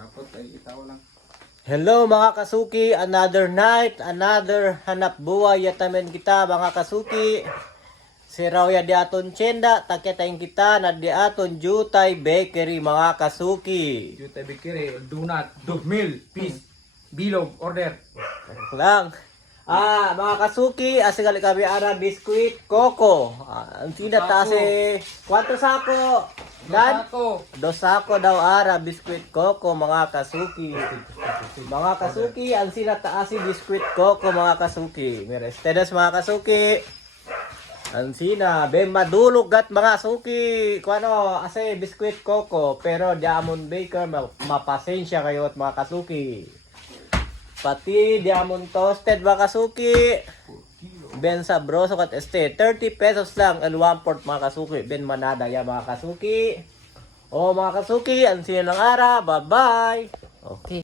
Dapat ay itaw lang. Hello mga kasuki, another night, another hanap buhay yatamen kita mga kasuki. Si Rauya di aton tiyenda, takitain kita na di aton Jutay Bakery mga kasuki. Jutay Bakery, donut, mil, peace, bilog, order. Lang. Mga kasuki, asigali kami ara biskuit coco. Ang sida tase, kwanto sako? Dan? Dos sako daw ara biskuit coco mga kasuki. Mga kasuki, ang sida taasi biskuit coco mga kasuki. Merestedes mga kasuki. Ang sina, ben madulog gat mga suki. Kuano, ase biskuit coco, pero Diamond Baker mapasensya kayo at mga kasuki. Pati Diamond Toasted mga kasuki. Ben Sabroso kat este 30 pesos lang and 1/4 mga kasuki. Ben manada ya mga kasuki. O mga kasuki, ang sino ng ara. Bye-bye. Okay.